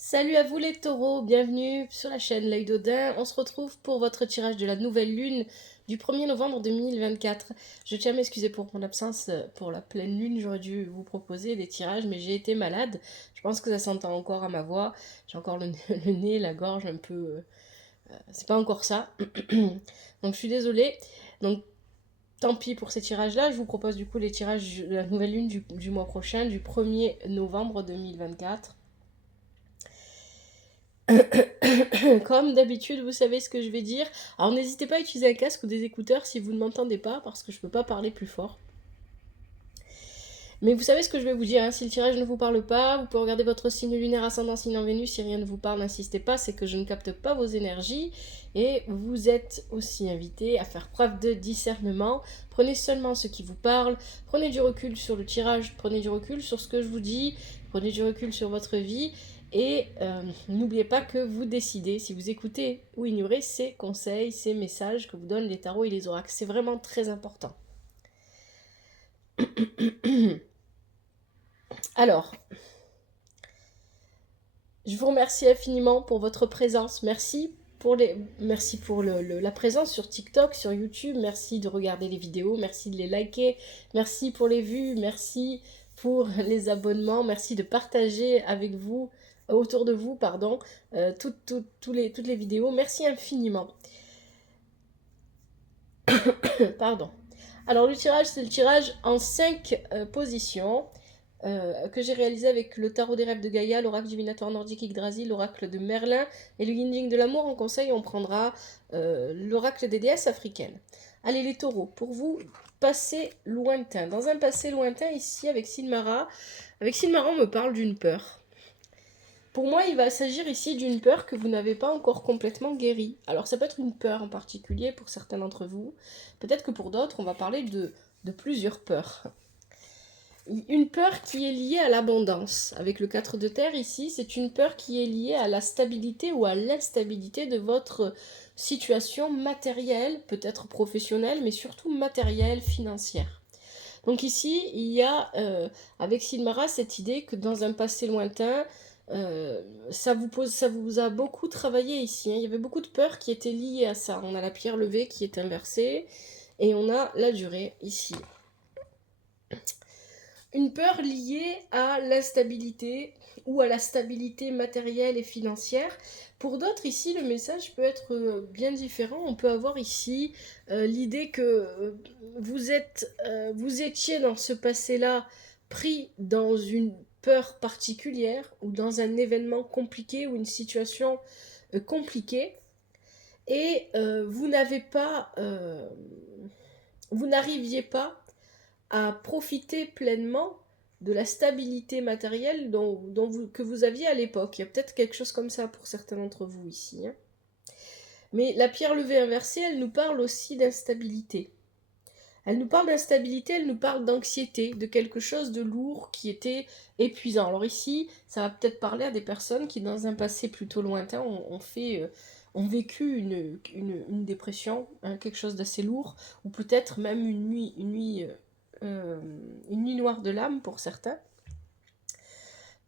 Salut à vous les taureaux, bienvenue sur la chaîne L'Œil d'Odin. On se retrouve pour votre tirage de la nouvelle lune du 1er novembre 2024. Je tiens à m'excuser pour mon absence pour la pleine lune, j'aurais dû vous proposer des tirages, mais j'ai été malade. Je pense que ça s'entend encore à ma voix. J'ai encore le nez, la gorge un peu... c'est pas encore ça. Donc je suis désolée. Donc tant pis pour ces tirages-là. Je vous propose du coup les tirages de la nouvelle lune du mois prochain, du 1er novembre 2024. Comme d'habitude, vous savez ce que je vais dire. Alors n'hésitez pas à utiliser un casque ou des écouteurs si vous ne m'entendez pas, parce que je ne peux pas parler plus fort. Mais vous savez ce que je vais vous dire, hein. Si le tirage ne vous parle pas, vous pouvez regarder votre signe lunaire ascendant, signe en Vénus. Si rien ne vous parle, n'insistez pas, c'est que je ne capte pas vos énergies. Et vous êtes aussi invité à faire preuve de discernement. Prenez seulement ce qui vous parle. Prenez du recul sur le tirage, prenez du recul sur ce que je vous dis. Prenez du recul sur votre vie. Et n'oubliez pas que vous décidez si vous écoutez ou ignorez ces conseils, ces messages que vous donnent les tarots et les oracles. C'est vraiment très important. Alors, je vous remercie infiniment pour votre présence. Merci pour la présence sur TikTok, sur YouTube. Merci de regarder les vidéos. Merci de les liker. Merci pour les vues. Merci pour les abonnements. Merci de partager avec vous, autour de vous, pardon, toutes les vidéos. Merci infiniment. Pardon. Alors le tirage, c'est le tirage en 5 positions. Que j'ai réalisé avec le tarot des rêves de Gaïa, l'oracle divinatoire nordique Yggdrasil, l'oracle de Merlin et le yin de l'amour. En conseil, on prendra l'oracle des déesses africaines. Allez les taureaux, pour vous, passé lointain. Dans un passé lointain, ici, avec Silmara, on me parle d'une peur. Pour moi, il va s'agir ici d'une peur que vous n'avez pas encore complètement guérie. Alors ça peut être une peur en particulier pour certains d'entre vous. Peut-être que pour d'autres, on va parler de plusieurs peurs. Une peur qui est liée à l'abondance. Avec le 4 de terre ici, c'est une peur qui est liée à la stabilité ou à l'instabilité de votre situation matérielle, peut-être professionnelle, mais surtout matérielle, financière. Donc ici, il y a avec Silmara cette idée que dans un passé lointain, ça vous a beaucoup travaillé ici, hein. Il y avait beaucoup de peurs qui étaient liées à ça. On a la pierre levée qui est inversée et on a la durée ici. Une peur liée à l'instabilité ou à la stabilité matérielle et financière. Pour d'autres, ici, le message peut être bien différent. On peut avoir ici l'idée que vous étiez dans ce passé-là pris dans une peur particulière ou dans un événement compliqué ou une situation compliquée et vous n'arriviez pas à profiter pleinement de la stabilité matérielle que vous aviez à l'époque. Il y a peut-être quelque chose comme ça pour certains d'entre vous ici, hein. Mais la pierre levée inversée, elle nous parle aussi d'instabilité. Elle nous parle d'instabilité, elle nous parle d'anxiété, de quelque chose de lourd qui était épuisant. Alors ici, ça va peut-être parler à des personnes qui, dans un passé plutôt lointain, ont vécu une dépression, hein, quelque chose d'assez lourd, ou peut-être même une nuit noire de l'âme pour certains.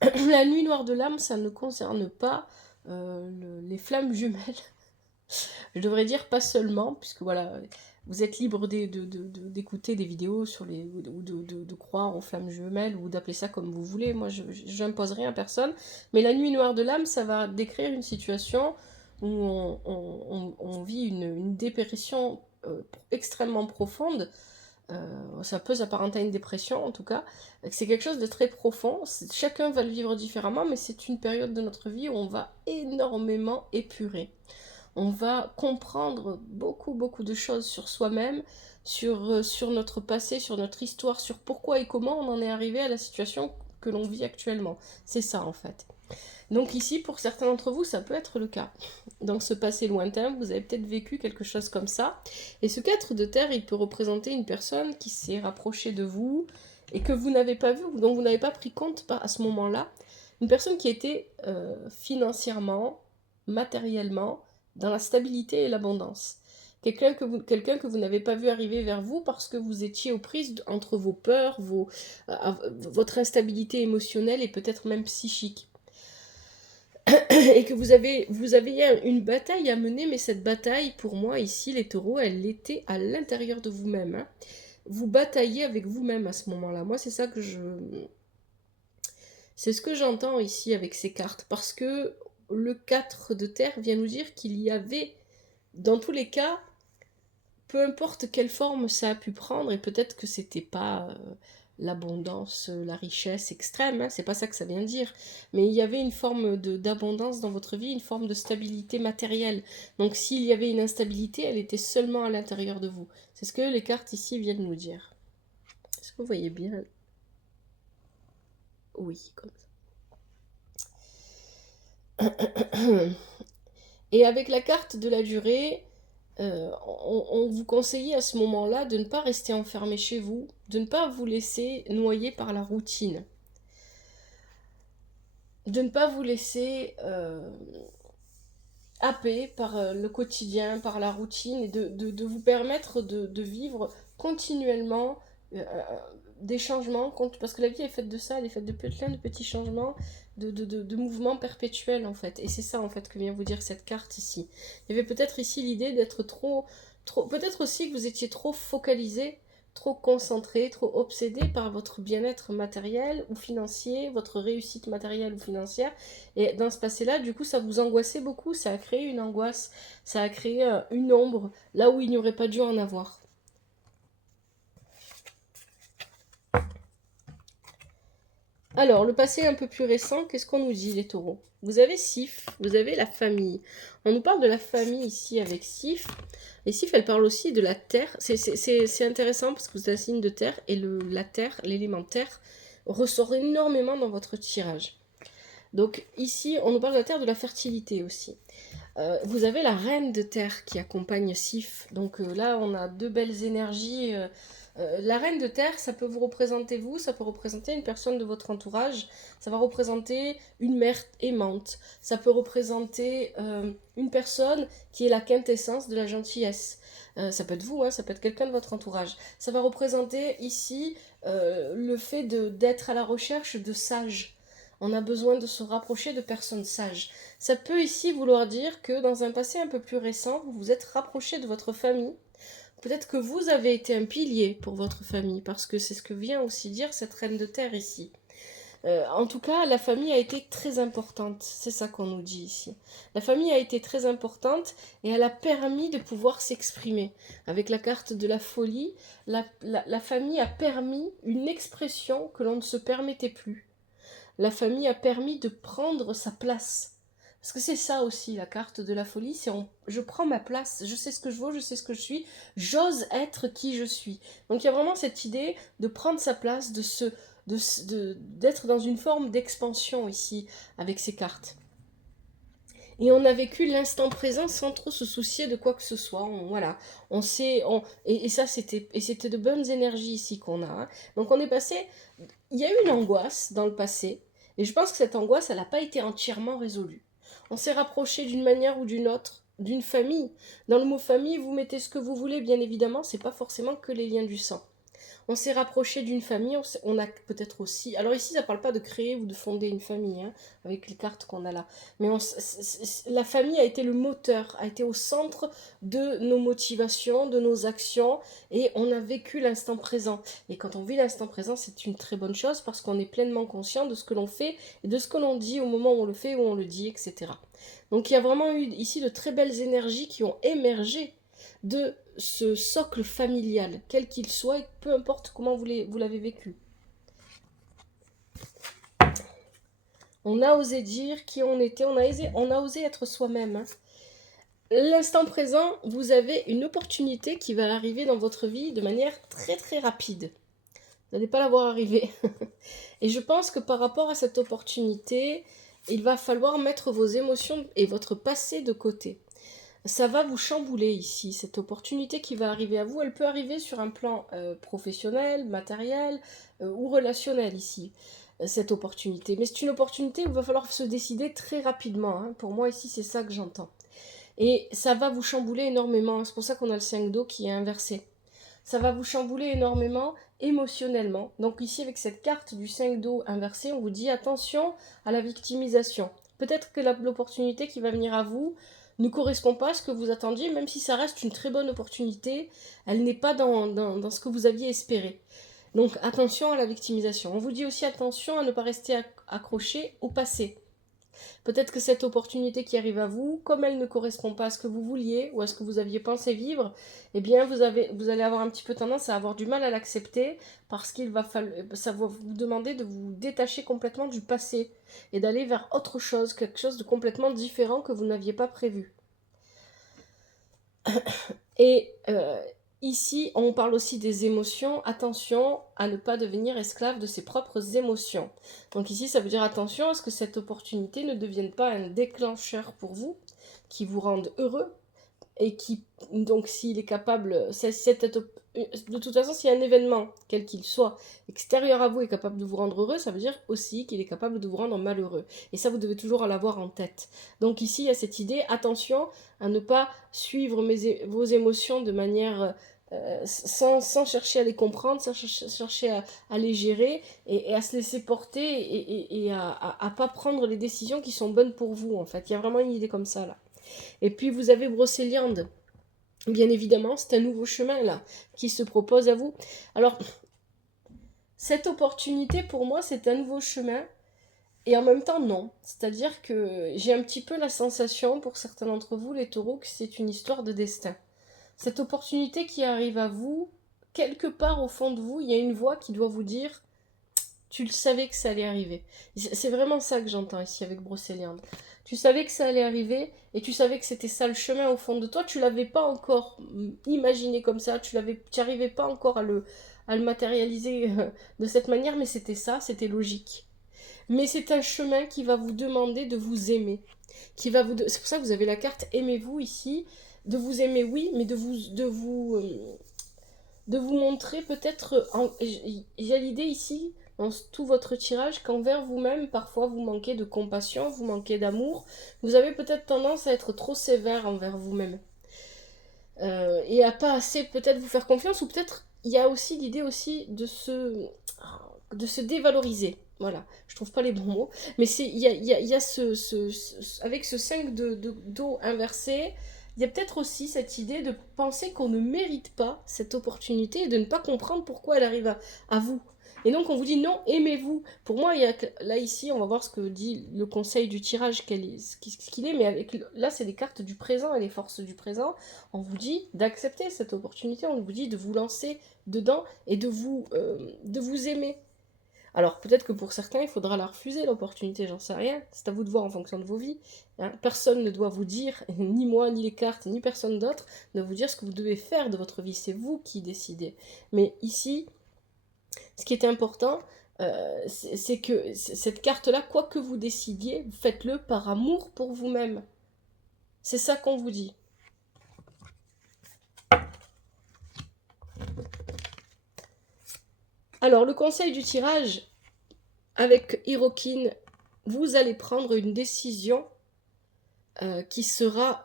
La nuit noire de l'âme, ça ne concerne pas les flammes jumelles. Je devrais dire pas seulement, puisque voilà, vous êtes libre d'écouter des vidéos ou de croire aux flammes jumelles ou d'appeler ça comme vous voulez. Moi, je n'impose rien à personne. Mais la nuit noire de l'âme, ça va décrire une situation où on vit une dépression extrêmement profonde. Ça peut s'apparenter à une dépression en tout cas. C'est quelque chose de très profond. Chacun va le vivre différemment, mais c'est une période de notre vie où on va énormément épurer. On va comprendre beaucoup de choses sur soi-même, sur notre passé, sur notre histoire, sur pourquoi et comment on en est arrivé à la situation que l'on vit actuellement. C'est ça en fait. Donc ici, pour certains d'entre vous, ça peut être le cas. Dans ce passé lointain, vous avez peut-être vécu quelque chose comme ça. Et ce 4 de terre, il peut représenter une personne qui s'est rapprochée de vous et que vous n'avez pas vu, ou dont vous n'avez pas pris compte à ce moment-là. Une personne qui était financièrement, matériellement, dans la stabilité et l'abondance. Quelqu'un que vous n'avez pas vu arriver vers vous parce que vous étiez aux prises entre vos peurs, votre instabilité émotionnelle et peut-être même psychique. et que vous avez une bataille à mener, mais cette bataille, pour moi, ici, les taureaux, elle était à l'intérieur de vous-même. Hein. Vous bataillez avec vous-même à ce moment-là. Moi, c'est ça que je... C'est ce que j'entends ici avec ces cartes, parce que le 4 de terre vient nous dire qu'il y avait, dans tous les cas, peu importe quelle forme ça a pu prendre, et peut-être que c'était pas l'abondance, la richesse extrême, hein, c'est pas ça que ça vient dire, mais il y avait une forme d'abondance dans votre vie, une forme de stabilité matérielle. Donc s'il y avait une instabilité, elle était seulement à l'intérieur de vous. C'est ce que les cartes ici viennent nous dire. Est-ce que vous voyez bien? Oui, comme ça. Et avec la carte de la durée, on vous conseillait à ce moment-là de ne pas rester enfermé chez vous, de ne pas vous laisser noyer par la routine, de ne pas vous laisser happer par le quotidien, par la routine, et de vous permettre de vivre continuellement euh, des changements, parce que la vie est faite de ça, elle est faite de plein de petits changements, de mouvements perpétuels en fait. Et c'est ça en fait que vient vous dire cette carte ici. Il y avait peut-être ici l'idée d'être trop, peut-être aussi que vous étiez trop focalisé, trop concentré, trop obsédé par votre bien-être matériel ou financier, votre réussite matérielle ou financière. Et dans ce passé-là, du coup, ça vous angoissait beaucoup, ça a créé une angoisse, ça a créé une ombre, là où il n'y aurait pas dû en avoir. Alors, le passé un peu plus récent, qu'est-ce qu'on nous dit, les taureaux? Vous avez Sif, vous avez la famille. On nous parle de la famille ici avec Sif. Et Sif, elle parle aussi de la terre. C'est intéressant parce que vous êtes un signe de terre et la terre, l'élément terre, ressort énormément dans votre tirage. Donc ici, on nous parle de la terre, de la fertilité aussi. Vous avez la reine de terre qui accompagne Sif. Donc là, on a deux belles énergies. La reine de terre, ça peut vous représenter vous, ça peut représenter une personne de votre entourage, ça va représenter une mère aimante, ça peut représenter une personne qui est la quintessence de la gentillesse. Ça peut être vous, hein, ça peut être quelqu'un de votre entourage. Ça va représenter ici le fait d'être à la recherche de sages. On a besoin de se rapprocher de personnes sages. Ça peut ici vouloir dire que dans un passé un peu plus récent, vous vous êtes rapproché de votre famille. Peut-être que vous avez été un pilier pour votre famille, parce que c'est ce que vient aussi dire cette reine de terre ici. En tout cas, la famille a été très importante, c'est ça qu'on nous dit ici. La famille a été très importante et elle a permis de pouvoir s'exprimer. Avec la carte de la folie, la famille a permis une expression que l'on ne se permettait plus. La famille a permis de prendre sa place. Parce que c'est ça aussi, la carte de la folie, c'est je prends ma place, je sais ce que je vaux, je sais ce que je suis, j'ose être qui je suis. Donc il y a vraiment cette idée de prendre sa place, d'être dans une forme d'expansion ici, avec ces cartes. Et on a vécu l'instant présent sans trop se soucier de quoi que ce soit. Voilà, on sait, et ça c'était de bonnes énergies ici qu'on a. Hein. Donc on est passé, il y a eu une angoisse dans le passé, et je pense que cette angoisse, elle n'a pas été entièrement résolue. On s'est rapproché d'une manière ou d'une autre d'une famille. Dans le mot famille, vous mettez ce que vous voulez, bien évidemment, c'est pas forcément que les liens du sang. On s'est rapproché d'une famille, on a peut-être aussi... Alors ici, ça ne parle pas de créer ou de fonder une famille, hein, avec les cartes qu'on a là. Mais la famille a été le moteur, a été au centre de nos motivations, de nos actions, et on a vécu l'instant présent. Et quand on vit l'instant présent, c'est une très bonne chose, parce qu'on est pleinement conscient de ce que l'on fait, et de ce que l'on dit au moment où on le fait, où on le dit, etc. Donc il y a vraiment eu ici de très belles énergies qui ont émergé de ce socle familial, quel qu'il soit, et peu importe comment vous l'avez vécu. On a osé dire qui on était, on a osé être soi-même. Hein. L'instant présent, vous avez une opportunité qui va arriver dans votre vie de manière très très rapide. Vous n'allez pas la voir arriver. Et je pense que par rapport à cette opportunité, il va falloir mettre vos émotions et votre passé de côté. Ça va vous chambouler ici, cette opportunité qui va arriver à vous, elle peut arriver sur un plan professionnel, matériel ou relationnel ici, cette opportunité. Mais c'est une opportunité où il va falloir se décider très rapidement. Hein. Pour moi ici, c'est ça que j'entends. Et ça va vous chambouler énormément, c'est pour ça qu'on a le 5 d'eau qui est inversé. Ça va vous chambouler énormément émotionnellement. Donc ici, avec cette carte du 5 d'eau inversé, on vous dit attention à la victimisation. peut-être que l'opportunité qui va venir à vous ne correspond pas à ce que vous attendiez, même si ça reste une très bonne opportunité, elle n'est pas dans ce que vous aviez espéré. Donc attention à la victimisation. On vous dit aussi attention à ne pas rester accroché au passé. Peut-être que cette opportunité qui arrive à vous, comme elle ne correspond pas à ce que vous vouliez ou à ce que vous aviez pensé vivre, eh bien vous allez avoir un petit peu tendance à avoir du mal à l'accepter parce ça va vous demander de vous détacher complètement du passé et d'aller vers autre chose, quelque chose de complètement différent que vous n'aviez pas prévu. Et ici, on parle aussi des émotions. Attention à ne pas devenir esclave de ses propres émotions. Donc ici, ça veut dire attention à ce que cette opportunité ne devienne pas un déclencheur pour vous, qui vous rende heureux, et qui, donc s'il est capable, de toute façon, s'il y a un événement, quel qu'il soit, extérieur à vous est capable de vous rendre heureux, ça veut dire aussi qu'il est capable de vous rendre malheureux. Et ça, vous devez toujours l'avoir en tête. Donc ici, il y a cette idée, attention à ne pas suivre vos émotions de manière... sans chercher à les comprendre, sans chercher à les gérer et à se laisser porter et à pas prendre les décisions qui sont bonnes pour vous, en fait. Il y a vraiment une idée comme ça, là. Et puis vous avez Brocéliande. Bien évidemment, c'est un nouveau chemin là qui se propose à vous. Alors, cette opportunité pour moi, c'est un nouveau chemin et en même temps non. C'est-à-dire que j'ai un petit peu la sensation pour certains d'entre vous, les taureaux, que c'est une histoire de destin. Cette opportunité qui arrive à vous, quelque part au fond de vous, il y a une voix qui doit vous dire tu le savais que ça allait arriver. C'est vraiment ça que j'entends ici avec Brocéliande. Tu savais que ça allait arriver et tu savais que c'était ça le chemin au fond de toi. Tu l'avais pas encore imaginé comme ça. Tu n'arrivais pas encore à le matérialiser de cette manière, mais c'était ça, c'était logique. Mais c'est un chemin qui va vous demander de vous aimer. C'est pour ça que vous avez la carte aimez-vous ici. De vous aimer, oui, mais de vous montrer peut-être... J'ai l'idée ici dans tout votre tirage qu'envers vous-même, parfois vous manquez de compassion, vous manquez d'amour, vous avez peut-être tendance à être trop sévère envers vous-même. Et à pas assez peut-être vous faire confiance, ou peut-être il y a aussi l'idée aussi de se dévaloriser. Voilà, je trouve pas les bons mots, mais il y a avec ce 5 d'eau inversé, il y a peut-être aussi cette idée de penser qu'on ne mérite pas cette opportunité et de ne pas comprendre pourquoi elle arrive à vous. Et donc on vous dit non, aimez-vous. Pour moi, là ici, on va voir ce que dit le conseil du tirage, ce qu'il est, mais là c'est les cartes du présent et les forces du présent. On vous dit d'accepter cette opportunité, on vous dit de vous lancer dedans et de vous aimer. Alors peut-être que pour certains, il faudra la refuser, l'opportunité, j'en sais rien. C'est à vous de voir en fonction de vos vies. Hein. Personne ne doit vous dire, ni moi, ni les cartes, ni personne d'autre, de vous dire ce que vous devez faire de votre vie. C'est vous qui décidez. Mais ici, ce qui est important, c'est que cette carte-là, quoi que vous décidiez, faites-le par amour pour vous-même. C'est ça qu'on vous dit. Alors, le conseil du tirage, avec Hirokin, vous allez prendre une décision qui sera...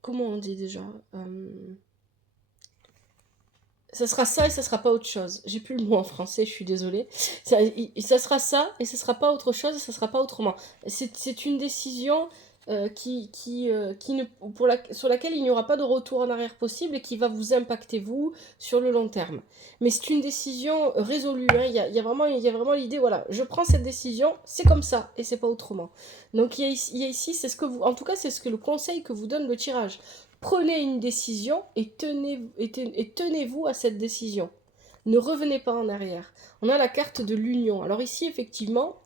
comment on dit déjà ça sera ça et ça sera pas autre chose. J'ai plus le mot en français, je suis désolée. Ça sera ça et ça sera pas autre chose et ça sera pas autrement. C'est une décision sur laquelle il n'y aura pas de retour en arrière possible et qui va vous impacter vous sur le long terme. Mais c'est une décision résolue. Hein. Il y a vraiment l'idée, voilà, je prends cette décision, c'est comme ça et c'est pas autrement. Donc il y a ici, c'est ce que vous, en tout cas, c'est ce que le conseil que vous donne le tirage. Prenez une décision et tenez-vous à cette décision. Ne revenez pas en arrière. On a la carte de l'union. Alors ici, effectivement,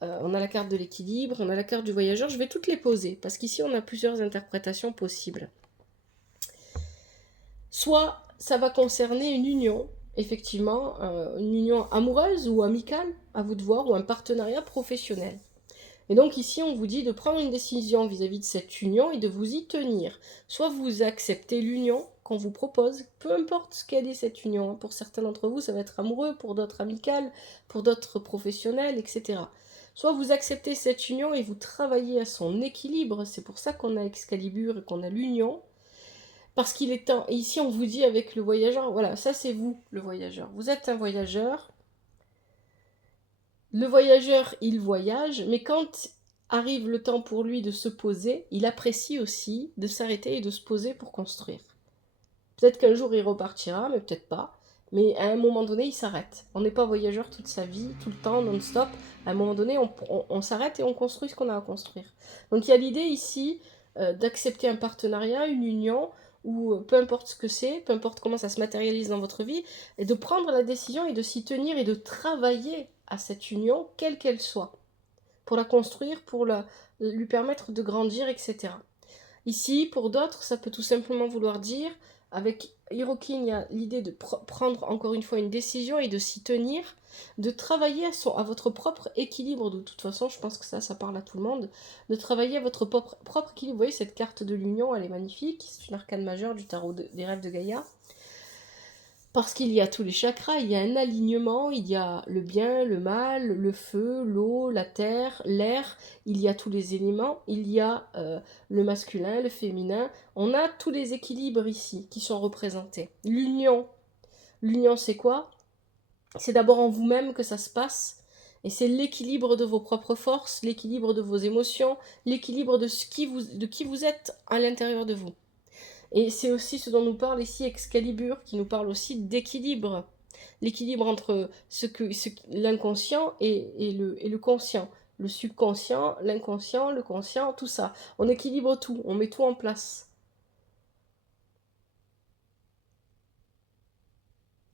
on a la carte de l'équilibre, on a la carte du voyageur. Je vais toutes les poser, parce qu'ici, on a plusieurs interprétations possibles. Soit ça va concerner une union, effectivement, une union amoureuse ou amicale, à vous de voir, ou un partenariat professionnel. Et donc ici, on vous dit de prendre une décision vis-à-vis de cette union et de vous y tenir. Soit vous acceptez l'union qu'on vous propose, peu importe ce qu'elle est cette union. Pour certains d'entre vous, ça va être amoureux, pour d'autres amical, pour d'autres professionnels, etc. Soit vous acceptez cette union et vous travaillez à son équilibre. C'est pour ça qu'on a Excalibur et qu'on a l'union. Parce qu'il est temps. Et ici, on vous dit avec le voyageur, voilà, ça c'est vous, le voyageur. Vous êtes un voyageur. Le voyageur, il voyage, mais quand arrive le temps pour lui de se poser, il apprécie aussi de s'arrêter et de se poser pour construire. Peut-être qu'un jour il repartira, mais peut-être pas. Mais à un moment donné, il s'arrête. On n'est pas voyageur toute sa vie, tout le temps, non-stop. À un moment donné, on s'arrête et on construit ce qu'on a à construire. Donc il y a l'idée ici d'accepter un partenariat, une union, ou peu importe ce que c'est, peu importe comment ça se matérialise dans votre vie, et de prendre la décision et de s'y tenir et de travailler à cette union, quelle qu'elle soit, pour la construire, pour lui permettre de grandir, etc. Ici, pour d'autres, ça peut tout simplement vouloir dire, avec Hirokin, il y a l'idée de prendre encore une fois une décision et de s'y tenir, de travailler à votre propre équilibre. De toute façon, je pense que ça parle à tout le monde. De travailler à votre propre équilibre. Vous voyez, cette carte de l'union, elle est magnifique. C'est une arcane majeure du tarot des rêves de Gaïa. Parce qu'il y a tous les chakras, il y a un alignement, il y a le bien, le mal, le feu, l'eau, la terre, l'air, il y a tous les éléments, il y a le masculin, le féminin. On a tous les équilibres ici qui sont représentés. L'union, c'est quoi? C'est d'abord en vous-même que ça se passe. Et c'est l'équilibre de vos propres forces, l'équilibre de vos émotions, l'équilibre de qui vous êtes à l'intérieur de vous. Et c'est aussi ce dont nous parle ici Excalibur, qui nous parle aussi d'équilibre. L'équilibre entre l'inconscient et le conscient. Le subconscient, l'inconscient, le conscient, tout ça. On équilibre tout, on met tout en place.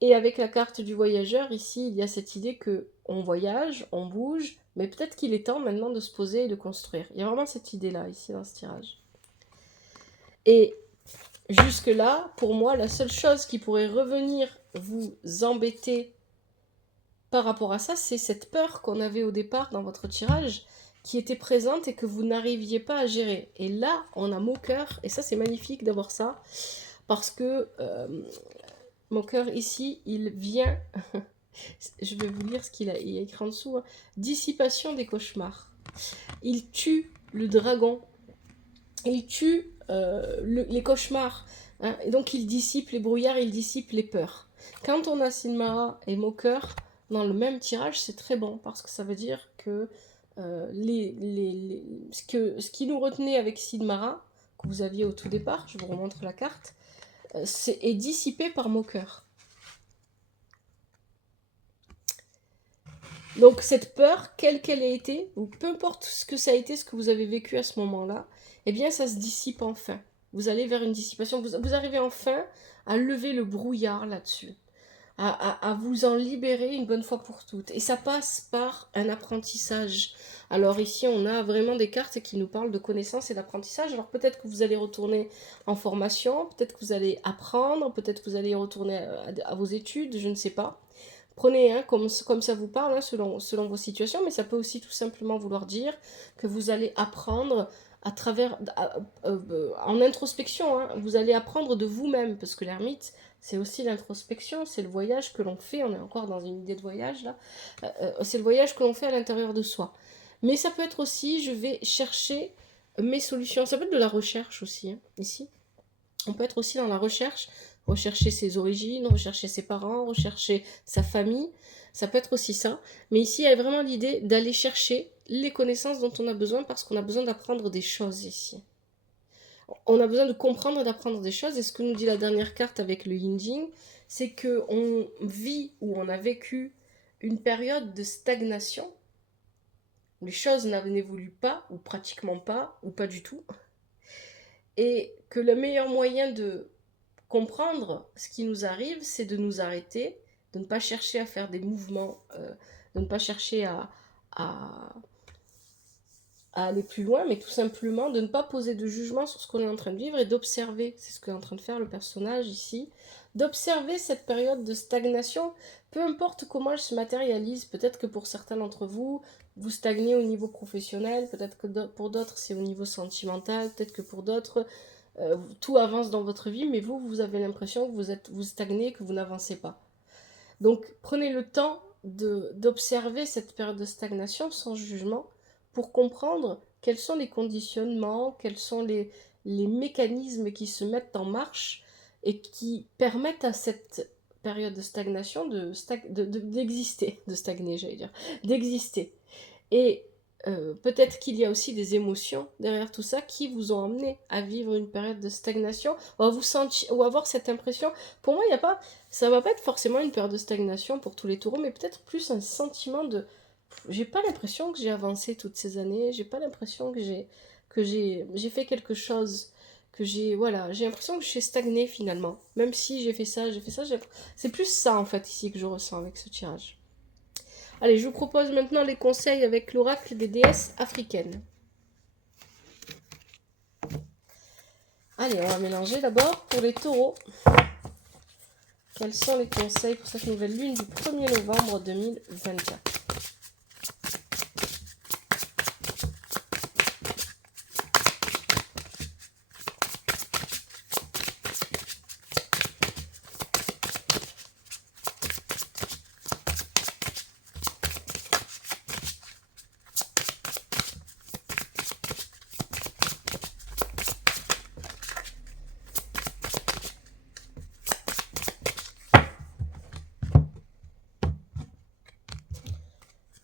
Et avec la carte du voyageur, ici, il y a cette idée que on voyage, on bouge, mais peut-être qu'il est temps maintenant de se poser et de construire. Il y a vraiment cette idée-là, ici, dans ce tirage. Et jusque-là, pour moi, la seule chose qui pourrait revenir vous embêter par rapport à ça, c'est cette peur qu'on avait au départ dans votre tirage, qui était présente et que vous n'arriviez pas à gérer. Et là, on a Moqueur, et ça c'est magnifique d'avoir ça, parce que Moqueur ici, il vient, je vais vous lire ce qu'il a écrit en dessous, hein. Dissipation des cauchemars. Il tue le dragon, il tue les cauchemars, hein, et donc il dissipe les brouillards, il dissipe les peurs. Quand on a Sinmara et Moqueur dans le même tirage, c'est très bon, parce que ça veut dire que ce qui nous retenait avec Sinmara, que vous aviez au tout départ, je vous remontre la carte, est dissipé par Moqueur. Donc cette peur, quelle qu'elle ait été, ou peu importe ce que ça a été, ce que vous avez vécu à ce moment-là, eh bien ça se dissipe enfin. Vous allez vers une dissipation, vous arrivez enfin à lever le brouillard là-dessus, à vous en libérer une bonne fois pour toutes. Et ça passe par un apprentissage. Alors ici, on a vraiment des cartes qui nous parlent de connaissance et d'apprentissage. Alors peut-être que vous allez retourner en formation, peut-être que vous allez apprendre, peut-être que vous allez retourner à vos études, je ne sais pas. Prenez comme ça vous parle, hein, selon vos situations, mais ça peut aussi tout simplement vouloir dire que vous allez apprendre à travers, en introspection, hein, vous allez apprendre de vous-même, parce que l'ermite, c'est aussi l'introspection, c'est le voyage que l'on fait, on est encore dans une idée de voyage là, c'est le voyage que l'on fait à l'intérieur de soi. Mais ça peut être aussi, je vais chercher mes solutions, ça peut être de la recherche aussi, hein, ici. On peut être aussi dans la recherche, rechercher ses origines, rechercher ses parents, rechercher sa famille, ça peut être aussi ça. Mais ici, il y a vraiment l'idée d'aller chercher les connaissances dont on a besoin parce qu'on a besoin d'apprendre des choses ici. On a besoin de comprendre et d'apprendre des choses. Et ce que nous dit la dernière carte avec le Yin Jing, c'est qu'on vit ou on a vécu une période de stagnation où les choses n'évoluent pas, ou pratiquement pas, ou pas du tout. Et que le meilleur moyen de comprendre ce qui nous arrive, c'est de nous arrêter, de ne pas chercher à faire des mouvements, de ne pas chercher à aller plus loin, mais tout simplement de ne pas poser de jugement sur ce qu'on est en train de vivre et d'observer, c'est ce qu'est en train de faire le personnage ici, d'observer cette période de stagnation, peu importe comment elle se matérialise. Peut-être que pour certains d'entre vous, vous stagnez au niveau professionnel, peut-être que pour d'autres c'est au niveau sentimental, peut-être que pour d'autres tout avance dans votre vie, mais vous avez l'impression que vous stagnez, que vous n'avancez pas. Donc prenez le temps d'observer cette période de stagnation sans jugement pour comprendre quels sont les conditionnements, quels sont les mécanismes qui se mettent en marche et qui permettent à cette période de stagnation, d'exister, de stagner, j'allais dire, d'exister. Et peut-être qu'il y a aussi des émotions derrière tout ça qui vous ont amené à vivre une période de stagnation ou à vous sentir ou avoir cette impression. Pour moi, il y a pas, ça va pas être forcément une période de stagnation pour tous les taureaux, mais peut-être plus un sentiment de, j'ai pas l'impression que j'ai avancé toutes ces années, j'ai pas l'impression que j'ai fait quelque chose, que voilà, j'ai l'impression que j'ai stagné finalement. Même si j'ai fait ça, c'est plus ça en fait ici que je ressens avec ce tirage. Allez, je vous propose maintenant les conseils avec l'oracle des déesses africaines. Allez, on va mélanger d'abord pour les taureaux. Quels sont les conseils pour cette nouvelle lune du 1er novembre 2024 ?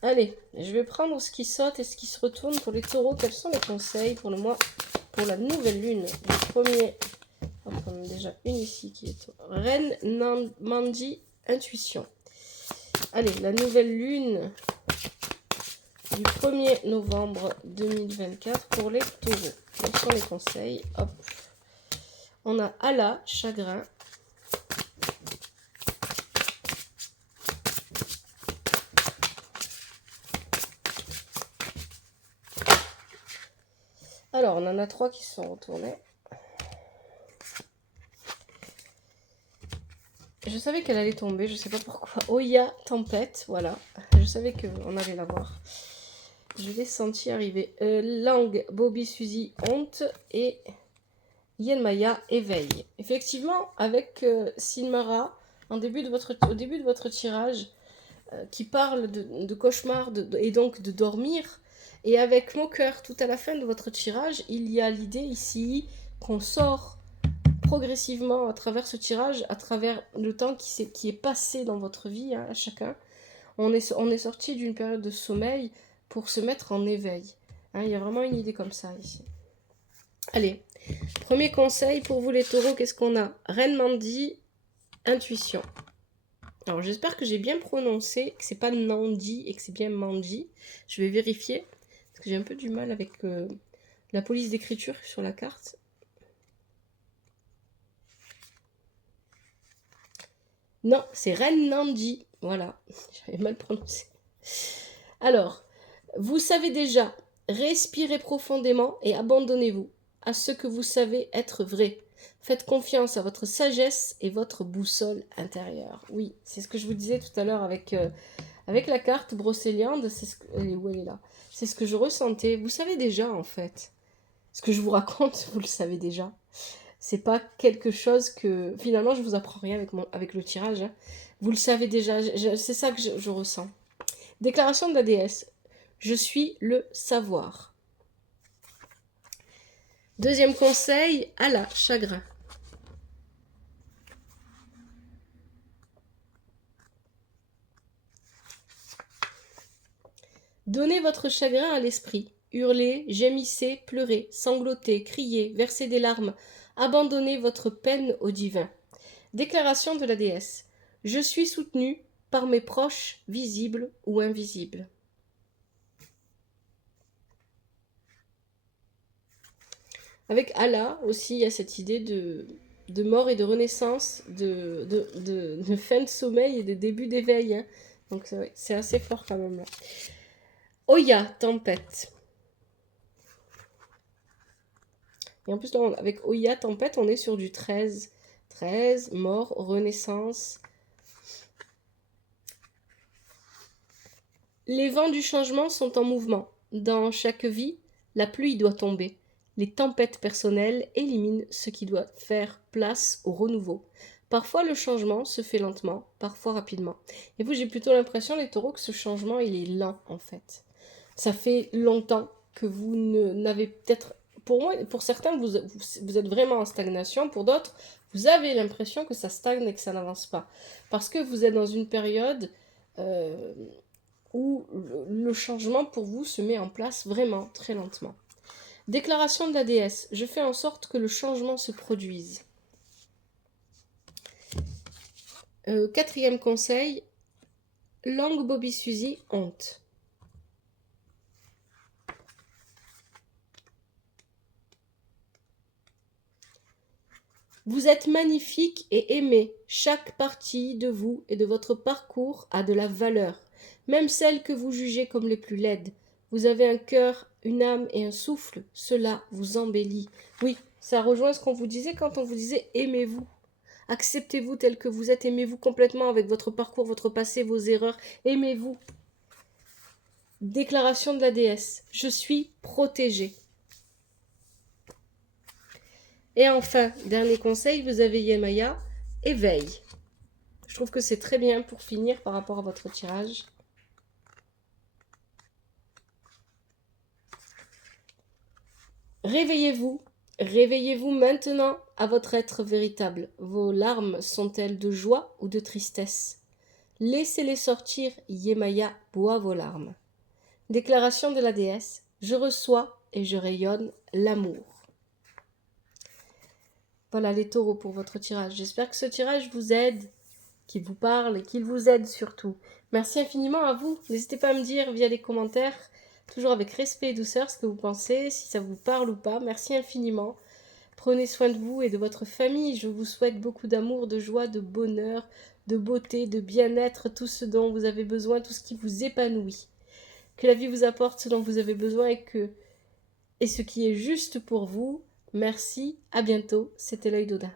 Allez, je vais prendre ce qui saute et ce qui se retourne pour les taureaux. Quels sont les conseils pour le mois, pour la nouvelle lune du premier. On va prendre déjà une ici qui est Reine Mandi Intuition. Allez, la nouvelle lune du 1er novembre 2024 pour les taureaux. Quels sont les conseils? Hop. On a Allah, chagrin. Alors, on en a 3 qui sont retournés. Je savais qu'elle allait tomber, je sais pas pourquoi. Oya, tempête, voilà. Je savais qu'on allait la voir. Je l'ai senti arriver. Lang, Bobby, Suzy, honte. Et Yenmaya, éveil. Effectivement, avec Silmara, au début de votre tirage, qui parle de cauchemar et donc de dormir, et avec Moqueur tout à la fin de votre tirage, il y a l'idée ici qu'on sort progressivement à travers ce tirage, à travers le temps qui est passé dans votre vie, hein, à chacun. On est sorti d'une période de sommeil pour se mettre en éveil. Hein, il y a vraiment une idée comme ça ici. Allez, premier conseil pour vous les taureaux, qu'est-ce qu'on a? Reine Mandi, intuition. Alors j'espère que j'ai bien prononcé, que c'est pas Nandi et que c'est bien Mandi. Je vais vérifier, parce que j'ai un peu du mal avec la police d'écriture sur la carte. Non, c'est Reine Nandi. Voilà, j'avais mal prononcé. Alors, vous savez déjà, respirez profondément et abandonnez-vous à ce que vous savez être vrai. Faites confiance à votre sagesse et votre boussole intérieure. Oui, c'est ce que je vous disais tout à l'heure avec la carte Brocéliande. Où elle est là. C'est ce que je ressentais. Vous savez déjà, en fait. Ce que je vous raconte, vous le savez déjà. C'est pas quelque chose que... Finalement, je vous apprends rien avec le tirage. Hein. Vous le savez déjà. C'est ça que je ressens. Déclaration de la déesse. Je suis le savoir. Deuxième conseil, Allah, chagrin. Donnez votre chagrin à l'esprit. Hurlez, gémissez, pleurez, sanglotez, criez, versez des larmes. Abandonnez votre peine au divin. Déclaration de la déesse. Je suis soutenue par mes proches, visibles ou invisibles. Avec Allah aussi, il y a cette idée de mort et de renaissance, de fin de sommeil et de début d'éveil. Hein. Donc c'est assez fort quand même là. Oya, tempête. Et en plus, là, avec Oya, tempête, on est sur du 13. 13, mort, renaissance. Les vents du changement sont en mouvement. Dans chaque vie, la pluie doit tomber. Les tempêtes personnelles éliminent ce qui doit faire place au renouveau. Parfois, le changement se fait lentement, parfois rapidement. Et vous, j'ai plutôt l'impression, les taureaux, que ce changement, il est lent, en fait. Ça fait longtemps que vous n'avez peut-être... Pour moi, pour certains, vous êtes vraiment en stagnation. Pour d'autres, Vous avez l'impression que ça stagne et que ça n'avance pas. Parce que vous êtes dans une période où le changement pour vous se met en place vraiment très lentement. Déclaration de la déesse. Je fais en sorte que le changement se produise. Quatrième conseil. Langue Bobby Suzy, honte. Vous êtes magnifique et aimé. Chaque partie de vous et de votre parcours a de la valeur, même celles que vous jugez comme les plus laides. Vous avez un cœur, une âme et un souffle. Cela vous embellit. Oui, ça rejoint ce qu'on vous disait quand on vous disait aimez-vous. Acceptez-vous tel que vous êtes, aimez-vous complètement avec votre parcours, votre passé, vos erreurs. Aimez-vous. Déclaration de la déesse. Je suis protégée. Et enfin, dernier conseil, vous avez Yemaya, éveil. Je trouve que c'est très bien pour finir par rapport à votre tirage. Réveillez-vous, réveillez-vous maintenant à votre être véritable. Vos larmes sont-elles de joie ou de tristesse? Laissez-les sortir, Yemaya boit vos larmes. Déclaration de la déesse, je reçois et je rayonne l'amour. Voilà les taureaux pour votre tirage. J'espère que ce tirage vous aide, qu'il vous parle et qu'il vous aide surtout. Merci infiniment à vous. N'hésitez pas à me dire via les commentaires, toujours avec respect et douceur, ce que vous pensez, si ça vous parle ou pas. Merci infiniment. Prenez soin de vous et de votre famille. Je vous souhaite beaucoup d'amour, de joie, de bonheur, de beauté, de bien-être, tout ce dont vous avez besoin, tout ce qui vous épanouit. Que la vie vous apporte ce dont vous avez besoin et ce qui est juste pour vous. Merci, à bientôt. C'était l'œil d'Oda.